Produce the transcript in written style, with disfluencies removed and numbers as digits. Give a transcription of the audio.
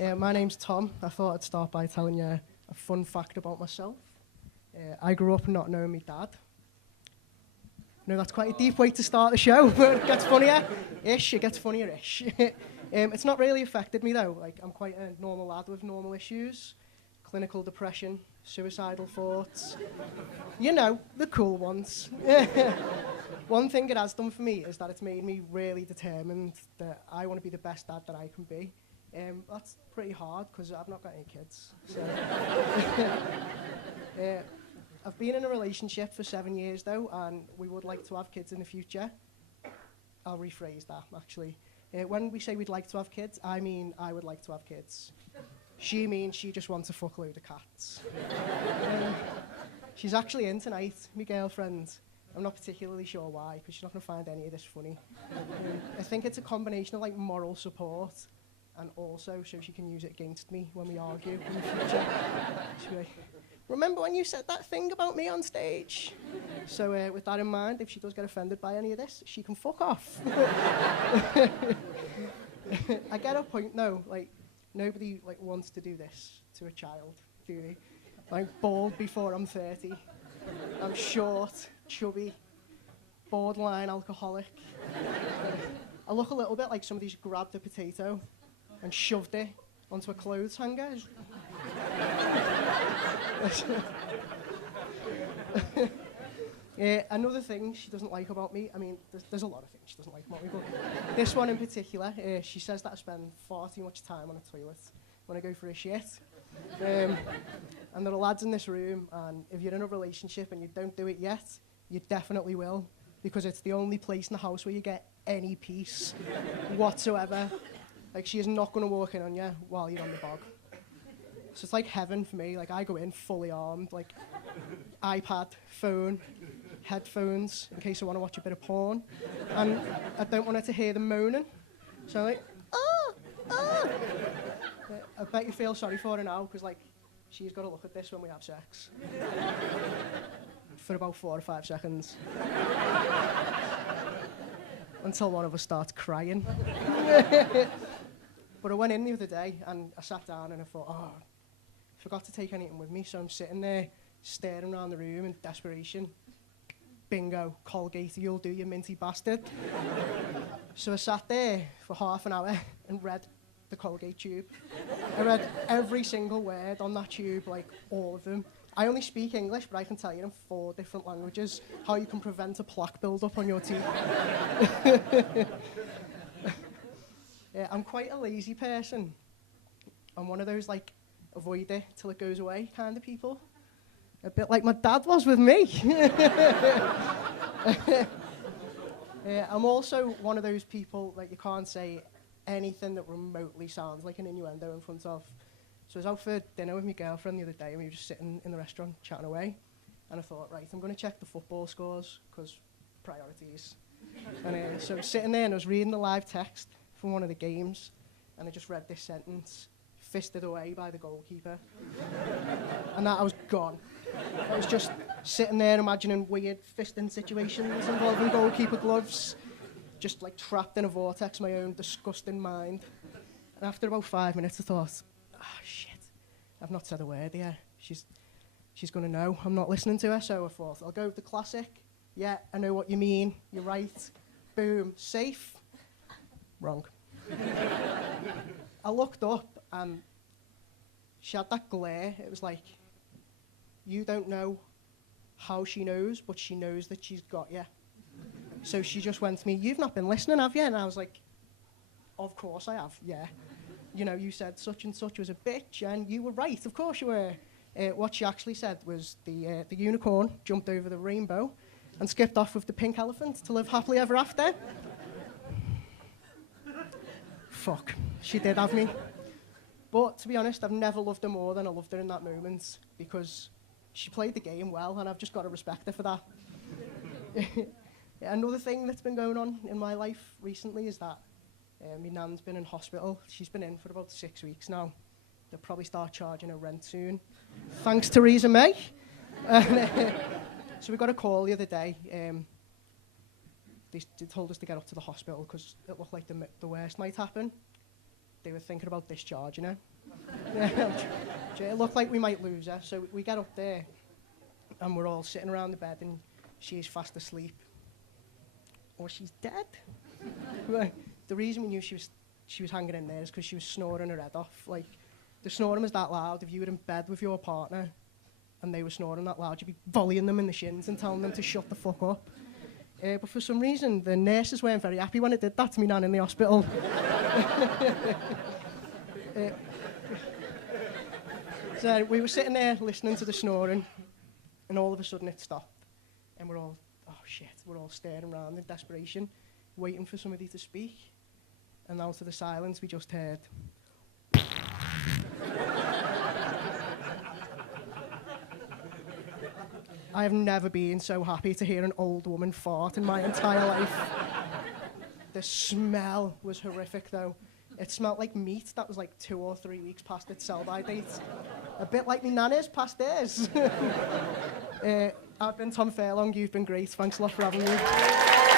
My name's Tom. I thought I'd start by telling you a fun fact about myself. I grew up not knowing my dad. No, that's quite a deep way to start the show, but it gets funnier-ish. It gets funnier-ish. It's not really affected me, though. Like, I'm quite a normal lad with normal issues. Clinical depression, suicidal thoughts. You know, the cool ones. One thing it has done for me is that it's made me really determined that I want to be the best dad that I can be. That's pretty hard because I've not got any kids. So. I've been in a relationship for 7 years though, and we would like to have kids in the future. I'll rephrase that actually. When we say we'd like to have kids, I mean I would like to have kids. She means she just wants to fuck a load of cats. She's actually in tonight, my girlfriend. I'm not particularly sure why, because she's not going to find any of this funny. I think it's a combination of like moral support and also so she can use it against me when we argue in the future. She'll be like, remember when you said that thing about me on stage? So with that in mind, if she does get offended by any of this, she can fuck off. I get her point though, like nobody like wants to do this to a child, do they? I'm bald before I'm 30. I'm short, chubby, borderline alcoholic. I look a little bit like somebody's grabbed a potato and shoved it onto a clothes hanger. Another thing she doesn't like about me, I mean, there's a lot of things she doesn't like about me, but this one in particular, she says that I spend far too much time on a toilet when I go for a shit. And there are lads in this room, and if you're in a relationship and you don't do it yet, you definitely will, because it's the only place in the house where you get any peace whatsoever. Like, she is not going to walk in on you while you're on the bog. So it's like heaven for me. Like, I go in fully armed, like iPad, phone, headphones, in case I want to watch a bit of porn. And I don't want her to hear them moaning. So I'm like, oh, oh. I bet you feel sorry for her now, because, like, she's got to look at this when we have sex. For about 4 or 5 seconds. Until one of us starts crying. But I went in the other day and I sat down and I thought, oh, I forgot to take anything with me, so I'm sitting there staring around the room in desperation. Bingo, Colgate, you'll do, you minty bastard. So I sat there for half an hour and read the Colgate tube. I read every single word on that tube, like all of them. I only speak English, but I can tell you in 4 different languages how you can prevent a plaque build-up on your teeth. Yeah, I'm quite a lazy person. I'm one of those, like, avoid it till it goes away kind of people. A bit like my dad was with me. I'm also one of those people that you can't say anything that remotely sounds like an innuendo in front of. So I was out for dinner with my girlfriend the other day, and we were just sitting in the restaurant chatting away. And I thought, right, I'm going to check the football scores, because priorities. And so I was sitting there, and I was reading the live text from one of the games, and I just read this sentence, fisted away by the goalkeeper. And that I was gone. I was just sitting there imagining weird fisting situations involving goalkeeper gloves, just like trapped in a vortex of my own disgusting mind. And after about 5 minutes, I thought, oh, shit, I've not said a word here. She's going to know I'm not listening to her, so I thought, I'll go with the classic. Yeah, I know what you mean. You're right. Boom. Safe. Wrong. I looked up, and she had that glare. It was like, you don't know how she knows, but she knows that she's got you. So she just went to me, you've not been listening, have you? And I was like, of course I have, yeah. You know, you said such and such was a bitch, and you were right, of course you were. What she actually said was the unicorn jumped over the rainbow and skipped off with the pink elephant to live happily ever after. Fuck, she did have me. But to be honest, I've never loved her more than I loved her in that moment, because she played the game well, and I've just got to respect her for that. Another thing that's been going on in my life recently is that my nan's been in hospital. She's been in for about 6 weeks now. They'll probably start charging her rent soon. Thanks, Theresa May. So we got a call the other day. They told us to get up to the hospital because it looked like the worst might happen. they were thinking about discharging her. It looked like we might lose her, so we get up there, and we're all sitting around the bed, and she's fast asleep. Or she's dead. The reason we knew she was hanging in there is because she was snoring her head off. Like, the snoring was that loud. If you were in bed with your partner and they were snoring that loud, you'd be volleying them in the shins and telling them to shut the fuck up. But for some reason, the nurses weren't very happy when it did that to me nan in the hospital. So we were sitting there listening to the snoring, and all of a sudden it stopped. And we're all, oh shit, we're all staring around in desperation, waiting for somebody to speak. And out of the silence, we just heard. I have never been so happy to hear an old woman fart in my entire life. The smell was horrific, though. It smelled like meat that was like 2 or 3 weeks past its sell-by date. A bit like me nan is past theirs. I've been Tom Furlong, you've been great. Thanks a lot for having me.